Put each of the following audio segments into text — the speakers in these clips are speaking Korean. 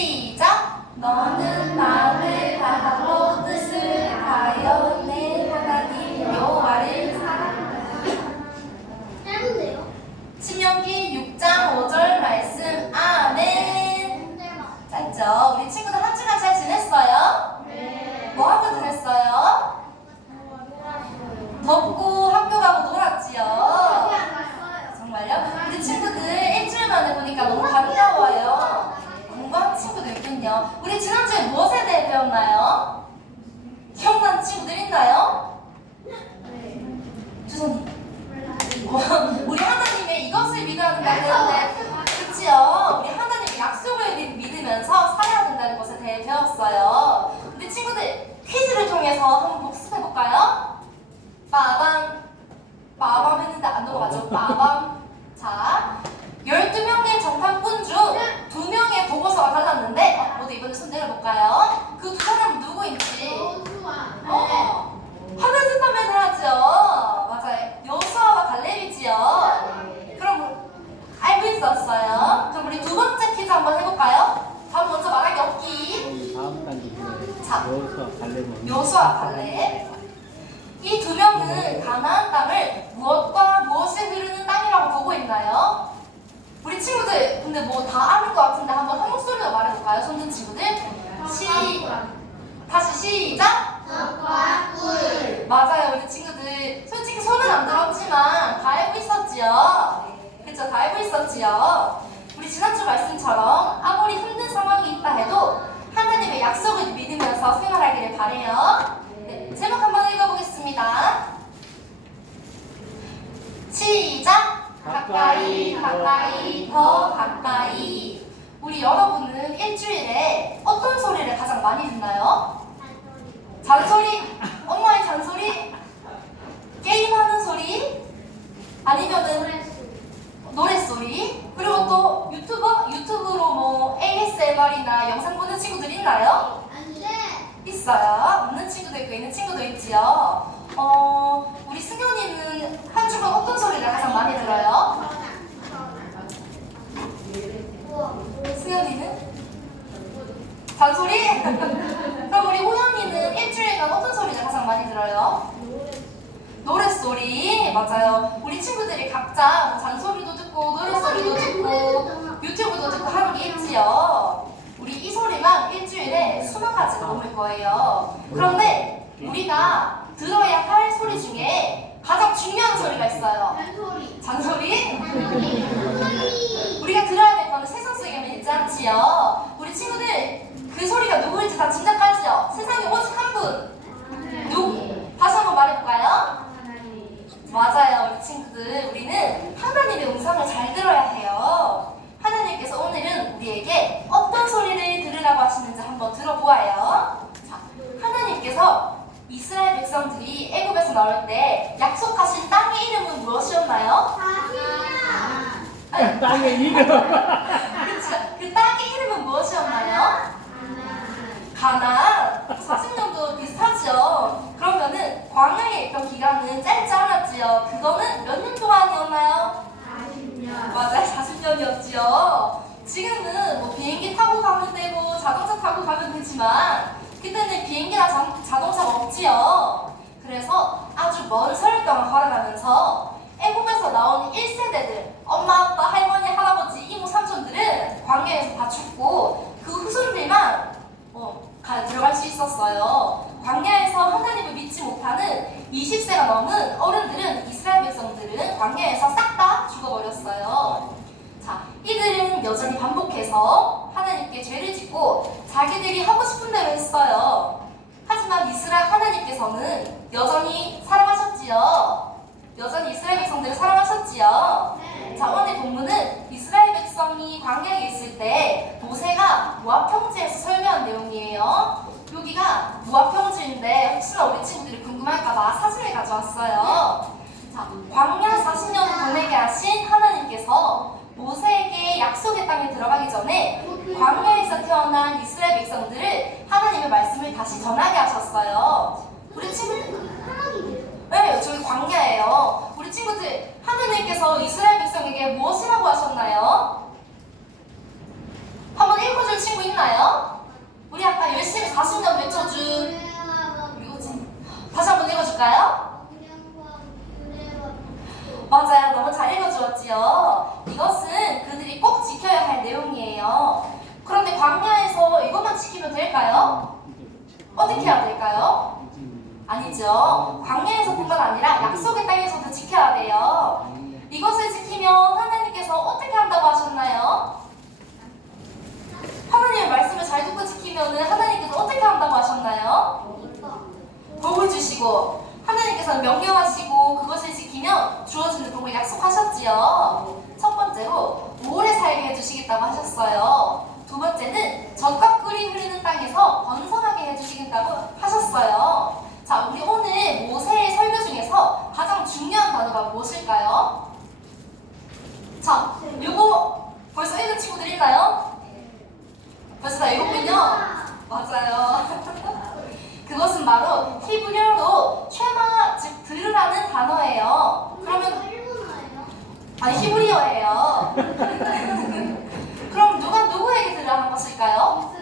시작! 너는 마음을 다하고 뜻을 다하여 내 하나님 여호와를 사랑하라. 짧은데요? 신명기 6장 5절 말씀. 아멘. 짧죠? 우리 친구들 한 주간 잘 지냈어요? 네. 뭐 하고 지냈어요? 덥고 학교 가고 놀았지요? 정말요? 우리 친구들 일주일 만에 보니까 너무 반가워요. 공부한 친구도 있군요. 우리 지난주에 무엇에 대해 배웠나요? 기억나는 친구들 있나요? 주선이. 우리 하나님의 이것을 믿어야 된다고 했는데, 그치요? 우리 하나님의 약속을 믿으면서 살아야 된다는 것에 대해 배웠어요. 우리 친구들 퀴즈를 통해서 한번 복습해볼까요? 빠밤. 빠밤 했는데 안 넘어가죠? 빠밤. 자, 12명의 정탐꾼 중 2명의 보고서가 달랐는데, 모두 이번에 손 내려볼까요? 그 두 사람은 누구인지. 하늘스타맨을 하죠. 맞아요. 여호수아와 갈렙이지요. 그럼 알고 있었어요. 그럼 우리 두 번째 퀴즈 한번 해볼까요? 다음 먼저 말하기 없기. 다음 단계 자, 여호수아 갈렙. 여호수아 갈렙. 이 두 명은 가나안 땅을 무엇과 무엇이 흐르는 땅이라고 보고 있나요? 우리 친구들 근데 뭐 다 아는 것 같은데 한번 한 목소리로 말해볼까요? 손든 친구들. 다시 시작. 떡과 꿀. 맞아요. 우리 친구들 솔직히 손은 안 들었지만 다 알고 있었지요. 그쵸? 다 알고 있었지요. 우리 지난주 말씀처럼 아무리 힘든 상황이 있다 해도 하나님의 약속을 믿으면서 생활하기를 바래요. 네, 제목 한번 읽어보겠습니다. 시작! 가까이 가까이 더 가까이. 우리 여러분은 일주일에 어떤 소리를 가장 많이 듣나요? 잔소리? 엄마의 잔소리? 게임하는 소리? 아니면은 노랫소리? 그리고 또 유튜브로 뭐 ASMR이나 영상 보는 친구들 있나요? 있어요. 없는 친구도 있고 있는 친구도 있지요. 우리 승현이는 한 주간 어떤 소리를 가장 많이 들어요? 승현이는? 잔소리? 그럼 우리 호연이는 일주일간 어떤 소리를 가장 많이 들어요? 노랫소리. 맞아요. 우리 친구들이 각자 잔소리도 듣고 노랫소리도 듣고 유튜브도 듣고 하는 게 있지요. 우리 이 소리만 일주일에 수만 가지가 넘을 거예요. 그런데 우리가 들어야 할 소리 중에 가장 중요한 소리가 있어요. 잔소리? 우리가 들어야 될 거는 세상 속에만 있지 않지요. 우리 친구들 그 소리가 누구인지 다 짐작하지요? 세상에 오직 한 분. 누구? 다시 한번 말해볼까요? 맞아요. 우리 친구들 우리는 하나님의 음성을 잘 들어야 해요. 하나님께서 오늘은 우리에게 어떤 소리를 들으라고 하시는지 한번 들어보아요. 자, 하나님께서 이스라엘 백성들이 애굽에서 나올 때 약속하신 땅의 이름은 무엇이었나요? 땅의 이름. 그렇죠. 그 땅의 이름은 무엇이었나요? 가나안. 40년도 비슷하죠. 그러면은 광야에 있던 기간은 짧지 않았지요. 그거는 몇 년 동안이었나요? 40년. 맞아요. 40년이었지요. 지금은 뭐 비행기 타고 가면 되고 자동차 타고 가면 되지만 그때는 비행기나 자동차가 없지요. 그래서 아주 먼 세월 동안 걸어가면서 애국에서 나온 1세대들 엄마, 아빠, 할머니, 할아버지, 이모, 삼촌들은 광야에서 다 죽고 그 후손들만 들어갈 수 있었어요. 광야에서 하나님을 믿지 못하는 20세가 넘은 어른들은 이스라엘 백성들은 광야에서 싹 다 죽어버렸어요. 자, 이들은 여전히 반복해서 하나님께 죄를 짓고 자기들이 하고 싶은 대로 했어요. 하지만 이스라엘 하나님께서는 여전히 사랑하셨지요. 여전히 이스라엘 백성들을 사랑하셨지요. 자, 오늘 본문은 이스라엘 백성이 광야에 있을 때 모세가 모압 평지에서 설명한 내용이에요. 여기가 모압 평지인데 혹시나 우리 친구들이 궁금할까봐 사진을 가져왔어요. 자, 광야 40년을 보내게 하신 하나님께서 모세에게 약속의 땅에 들어가기 전에 광야에서 태어난 이스라엘 백성들을 하나님의 말씀을 다시 전하게 하셨어요. 우리 친구들 네, 저기 광야예요. 우리 친구들 하나님께서 이스라엘 백성에게 무엇이라고 하셨나요? 한번 읽어줄 친구 있나요? 읽어줄까요? 맞아요. 너무 잘 읽어주었지요. 이것은 그들이 꼭 지켜야 할 내용이에요. 그런데 광야에서 이것만 지키면 될까요? 어떻게 해야 될까요? 아니죠. 광야에서뿐만 아니라 약속의 땅에서도 지켜야 돼요. 이것을 지키면 하나님께서 어떻게 한다고 하셨나요? 하나님의 말씀을 잘 듣고 지키면 하나님께서 어떻게 한다고 하셨나요? 복을 주시고 하나님께서는 명령하시고 그것을 지키면 주어지는 복을 약속하셨지요. 첫 번째로 오래 살게 해주시겠다고 하셨어요. 두 번째는 젖과 꿀이 흐르는 땅에서 번성하게 해주시겠다고 하셨어요. 자, 우리 오늘 모세의 설교 중에서 가장 중요한 단어가 무엇일까요? 자, 요거 벌써 읽은 친구들 있나요? 벌써 다 읽었군요? 맞아요. 그것은 바로 히브리어로 쉐마, 즉 들으라는 단어예요. 그러면 아니 히브리어예요. 그럼 누가 누구에게 들으라는 것일까요?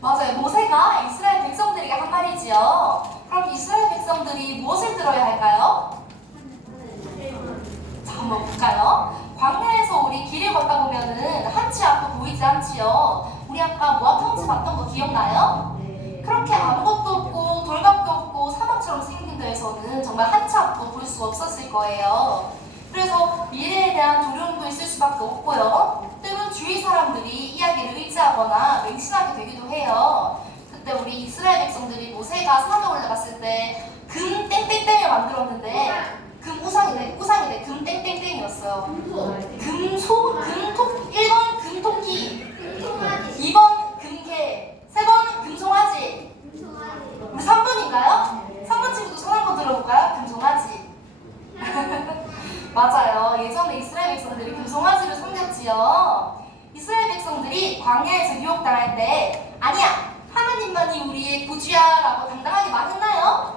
맞아요. 모세가 이스라엘 백성들에게 한 말이지요. 그럼 이스라엘 백성들이 무엇을 들어야 할까요? 자, 한번 볼까요? 광야에서 우리 길을 걷다 보면은 한치 앞도 보이지 않지요. 우리 아까 모압 평지 봤던 거 기억나요? 그렇게 아무것도 없고 돌밖에 없고 사막처럼 생긴 데에서는 정말 한치 앞도 볼 수 없었을 거예요. 그래서 미래에 대한 두려움도 있을 수밖에 없고요. 때론 주위 사람들이 이야기를 의지하거나 맹신하게 되기도 해요. 그때 우리 이스라엘 백성들이 모세가 산에 올라갔을 때 금 땡땡땡을 만들었는데 금 우상이네 금 땡땡땡이었어요. 금소, 금토, 1번 금토끼, 2번 금개, 3번 금송아지. 우리 3번인가요? 3번 친구도 손 한번 들어볼까요? 금송아지. 맞아요. 예전에 이스라엘 백성들이 금송아지를 섬겼지요. 이스라엘 백성들이 광야에서 유혹당할 때 아니야! 하나님만이 우리의 구주야 라고 당당하게 말했나요?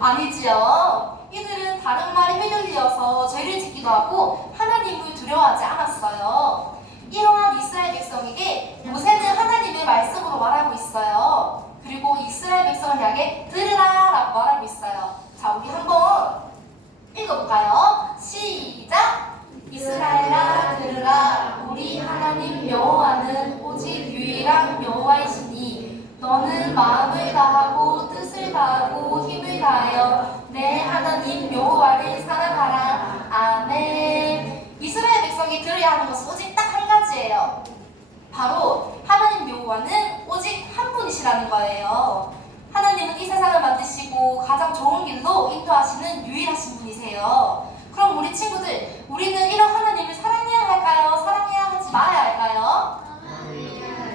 아니지요. 이들은 다른 말에 휘둘려서 죄를 짓기도 하고 하나님을 두려워하지 않았어요. 이러한 이스라엘 백성에게 모세는 하나님의 말씀으로 말하고 있어요. 그리고 이스라엘 백성을 향해 들으라 라고 말하고 있어요. 자, 우리 한번 읽어볼까요? 시작! 이스라엘아 들으라. 우리 하나님 여호와는 오직 유일한 여호와이시니 너는 마음을 다하고 뜻을 다하고 힘을 다하여 내 하나님 여호와를 사랑하라. 아멘. 이스라엘 백성이 들어야 하는 것은 오직 딱 한 가지예요. 바로 하나님 여호와는 오직 한 분이시라는 거예요. 하나님은 이 세상을 만드시고 가장 좋은 길로 인도하시는 유일하신 분이세요. 그럼 우리 친구들, 우리는 이런 하나님을 사랑해야 할까요? 사랑해야 하지 말아야 할까요?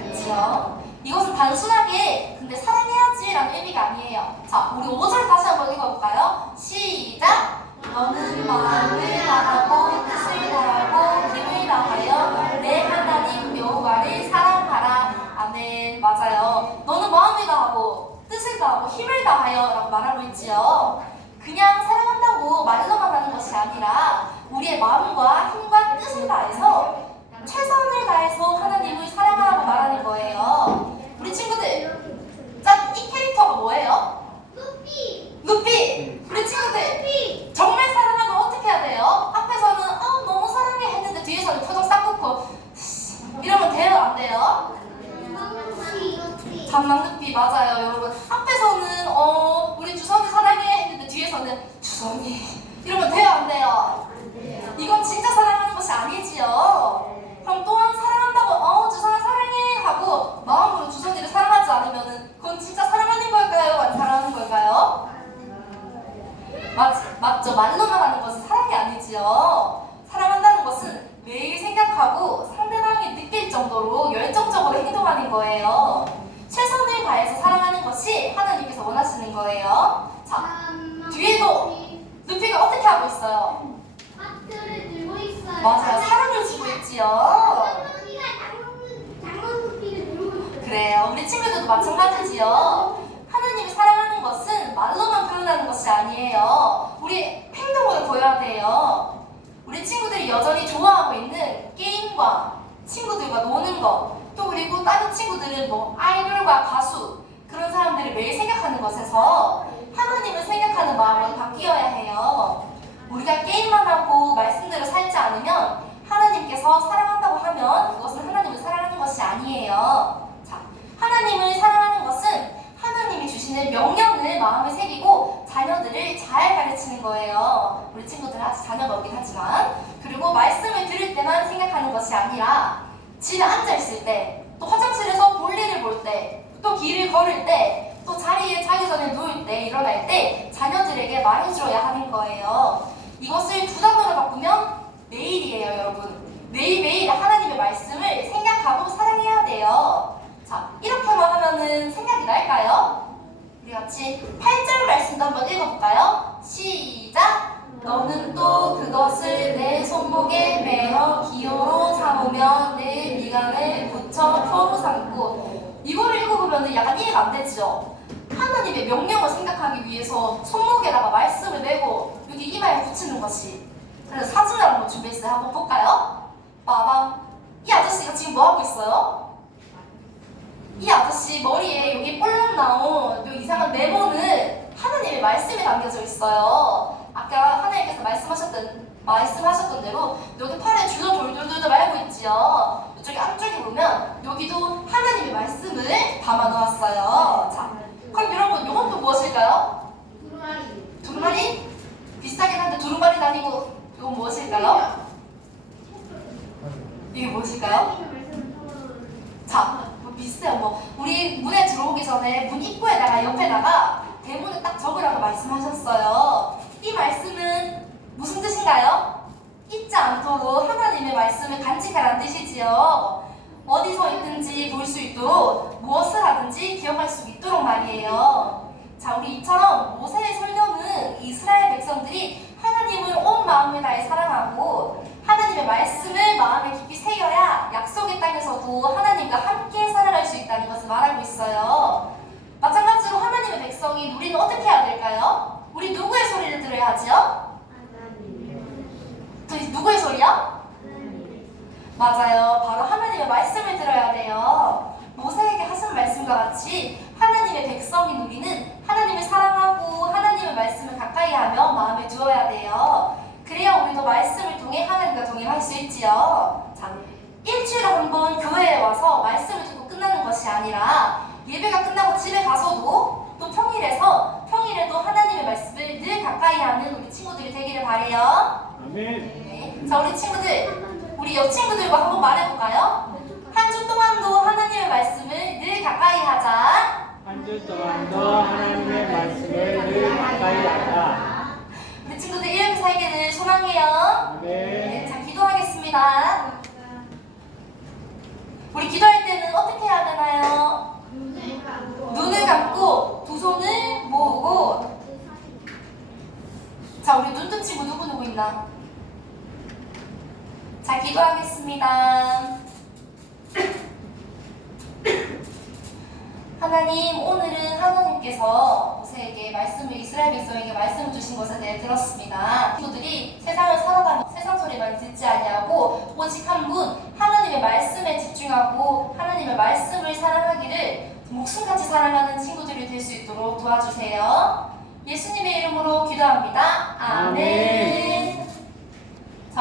그렇죠? 이것은 단순하게 근데 사랑해야지 라는 의미가 아니에요. 자, 우리 5절 다시 한번 읽어볼까요? 시작! 너는 마음을 다하고 뜻을 다하고 힘을 다하여 내 하나님 여호와를 사랑하라. 아멘. 맞아요. 너는 마음을 다하고 뜻을 다하고 힘을 다하여 라고 말하고 있지요. 그냥 사랑한다고 말로만 하는 것이 아니라 우리의 마음과 힘과 뜻을 다해서 최선을 다해서 하나님을 사랑하라고 말하는 거예요. 우리 친구들, 자, 이 캐릭터가 뭐예요? 루피! 우리 친구들, 정말 사랑하면 어떻게 해야 돼요? 앞에서는 너무 사랑해 했는데 뒤에서는 표정 싹 긋고 이러면 돼요? 안 돼요? 잔망루피 맞아요, 여러분. 앞에서는 우리 주선이 사랑해 했는데 뒤에서는 주선이 이러면 돼요? 안 돼요? 이건 진짜 사랑하는 것이 아니지요. 그럼 또한 사랑한다고 주선아 사랑해 하고 마음으로 주선이를 사랑하지 않으면은 그건 진짜 사랑하는 걸까요? 아니면 사랑하는 걸까요? 맞죠. 말로만 하는 것은 사랑이 아니지요. 사랑한다는 것은 매일 생각하고 상대방이 느낄 정도로 열정적으로 행동하는 거예요. 최선을 다해서 사랑하는 것이 하나님께서 원하시는 거예요. 자, 뒤에도 루피가 어떻게 하고 있어요? 하트를 들고 있어요. 맞아요. 사랑을 주고 있지요. 장난꾸러기를 들고 있어요. 그래요. 우리 친구들도 마찬가지지요. 하나님을 사랑하는 것은 말로만 표현하는 것이 아니에요. 우리 행동으로 보여야 돼요. 우리 친구들이 여전히 좋아하고 있는 게임과 친구들과 노는 것, 또 그리고 다른 친구들은 뭐 아이돌과 가수, 그런 사람들이 매일 생각하는 것에서 하나님을 생각하는 마음으로 바뀌어야 해요. 우리가 게임만 하고 말씀대로 살지 않으면 하나님께서 사랑한다고 하면 그것은 하나님을 사랑하는 것이 아니에요. 자, 하나님을 사랑하는 것은 하나님이 주시는 명령을 마음에 새기고 자녀들을 잘 가르치는 거예요. 우리 친구들 아직 자녀가 없긴 하지만. 그리고 말씀을 들을 때만 생각하는 것이 아니라 집에 앉아있을 때, 또 화장실에서 볼일을 볼 때, 또 길을 걸을 때, 또 자리에 자기 전에 누울 때, 일어날 때 자녀들에게 말해줘야 하는 거예요. 이것을 두 단어로 바꾸면 매일이에요, 여러분. 매일매일 하나님의 말씀을 생각하고 사랑해야 돼요. 자, 이렇게만 하면은 생각이 날까요? 우리 같이 8절 말씀도 한번 읽어볼까요? 시작! 너는 또 그것을 내 손목에 매어 기호로 삼으며 내 미간에 붙여 표로 삼고. 이거를 읽어보면 약간 이해가 안 되죠? 하나님의 명령을 생각하기 위해서 손목에다가 말씀을 메고 여기 이마에 붙이는 것이. 그래서 사진을 한번 준비했어요. 한번 볼까요? 빠밤. 이 아저씨가 지금 뭐 하고 있어요? 이 아저씨 머리에 여기 볼록 나온 요 이상한 메모는 하나님의 말씀이 담겨져 있어요. 아까 하나님께서 말씀하셨던 대로 여기 팔에 줄로 돌돌돌 말고 있지요. 이쪽에 안쪽에 보면 여기도 하나님의 말씀을 담아 놓았어요. 자, 그럼 여러분 이건 또 무엇일까요? 두루마리. 두루마리? 비슷하긴 한데 두루마리는 아니고 이건 무엇일까요? 이게 무엇일까요? 자, 뭐 비슷해요. 뭐 우리 문에 들어오기 전에 문 입구에다가 옆에다가 대문을 딱 적으라고 말씀하셨어요. 이 말씀은 무슨 뜻인가요? 잊지 않도록 하나님의 말씀을 간직하라는 뜻이지요. 어디서 있든지 볼 수 있도록 무엇을 하든지 기억할 수 있도록 말이에요. 자, 우리 이처럼 모세의 설교는 이스라엘 백성들이 하나님을 온 마음을 다해 사랑하고 하나님의 말씀을 마음에 깊이 새겨야 약속의 땅에서도 하나님과 함께 살아갈 수 있다는 것을 말하고 있어요. 마찬가지로 하나님의 백성이 우리는 어떻게 해야 될까요? 우리 누구의 소리를 들어야 하지요? 누구의 소리요? 맞아요. 바로 하나님의 말씀을 들어야 돼요. 모세에게 하신 말씀과 같이 하나님의 백성인 우리는 하나님을 사랑하고 하나님의 말씀을 가까이 하며 마음에 두어야 돼요. 그래야 우리도 말씀을 통해 하나님과 동행할 수 있지요. 자, 일주일에 한 번 교회에 와서 말씀을 듣고 끝나는 것이 아니라 예배가 끝나고 집에 가서도 또 평일에도 하나님의 말씀을 늘 가까이 하는 우리 친구들이 되기를 바래요. 아멘. 네. 자, 우리 친구들, 우리 옆 친구들과 한번 말해볼까요? 한 주 동안도 하나님의 말씀을 늘 가까이 하자. 한 주 동안도 하나님의 말씀을 늘 가까이 하자. 우리 친구들 이렇게 살기를 소망해요. 아멘. 네, 자, 기도하겠습니다. 우리 기도할 때는 어떻게 해야 되나요? 눈을 감고 두 손을 모으고. 자, 우리 눈 뜬 친구 누구 있나? 자, 기도하겠습니다. 하나님, 오늘은 하나님께서 모세에게 말씀을, 이스라엘 백성에게 말씀을 주신 것에 대해 들었습니다. 친구들이 세상을 살아가며 세상 소리만 듣지 아니하고 오직 한 분 하나님의 말씀에 집중하고 하나님의 말씀을 사랑하기를 목숨같이 사랑하는 친구들이 될 수 있도록 도와주세요. 예수님의 이름으로 기도합니다. 아멘.